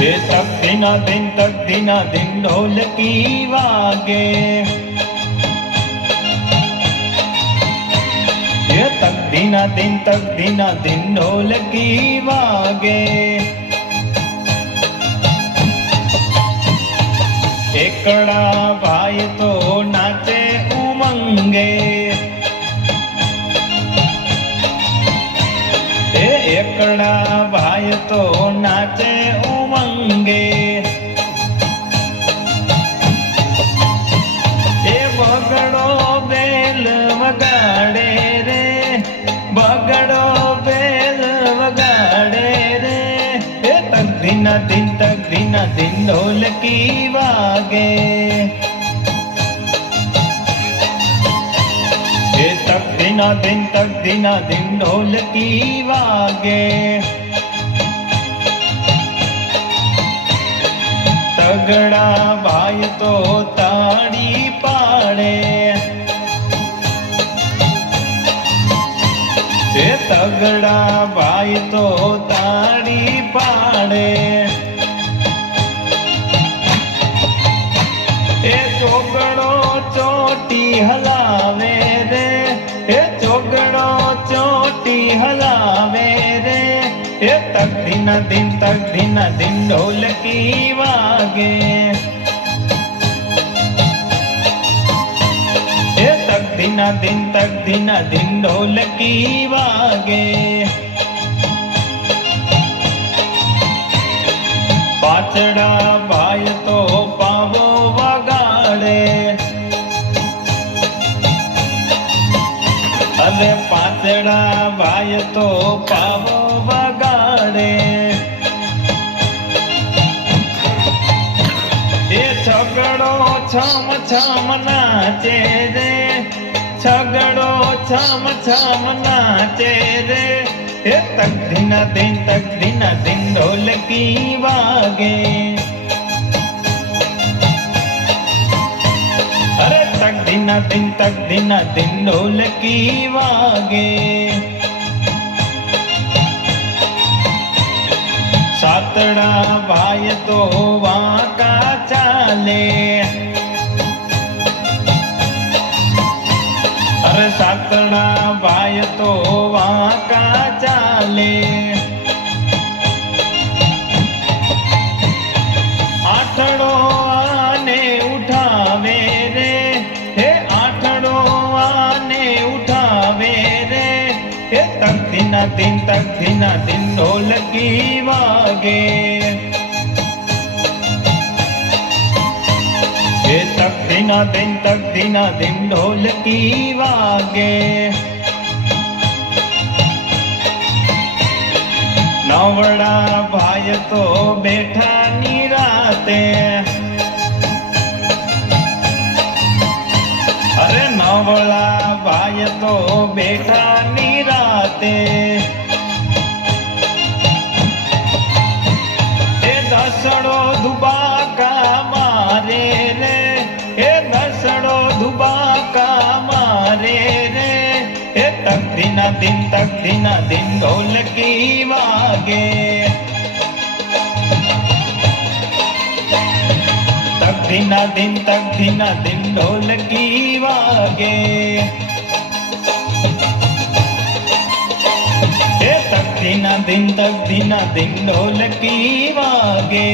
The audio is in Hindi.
ये तक दिना दिन ढोलकी वागे। ये तक दिना दिन ढोलकी वागे। एकड़ा भाई तो नाचे उमंगे। एकड़ा भाई तो नाचे उमंगे। ए बगड़ो बेल वगाड़े रे, बगड़ो बेल वगाड़े रे। ए तक दिना दिन ढोलकी वागे। तक दिना दिन ढोलकी वागे। तगड़ा भाई तो ताड़ी पाड़े। तगड़ा भाई तो ताड़ी पाड़े। चोगड़ो चोटी हलावे रे, चोगड़ो चोटी हलावे रे। तक दिना दिन ढोलकी वागे। तक दिना दिन ढोलकी वागे। पाचड़ा भाई तो पावो वगाड़े। अरे पाचड़ा भाई तो पावो वगाड़े। ये छगड़ो छम नाचे रे, छगड़ो छम नाचे रे। तक दिना दिन ढोलकी वागे। अरे तक दिना दिन ढोलकी वागे। सातड़ा भाई तो वाका चाले। अरे सातड़ा भाई तो वाका चाले। आठड़ो आने उठावे रे, आठड़ो आने उठावे रे। तक दिना दिन ढोलकी वागे। तक दिना दिन ढोलकी वागे। नवड़ा भाई तो बैठा निराते। अरे नवड़ा भाई तो बैठा निराते। दसड़ो धुबाका मारे रे, दसड़ो धुबाका मारे रे। तक दिना दिन ढोलकी वागे। तक दिना दिन ढोलकी वागे। तक दिना दिन ढोलकी वागे।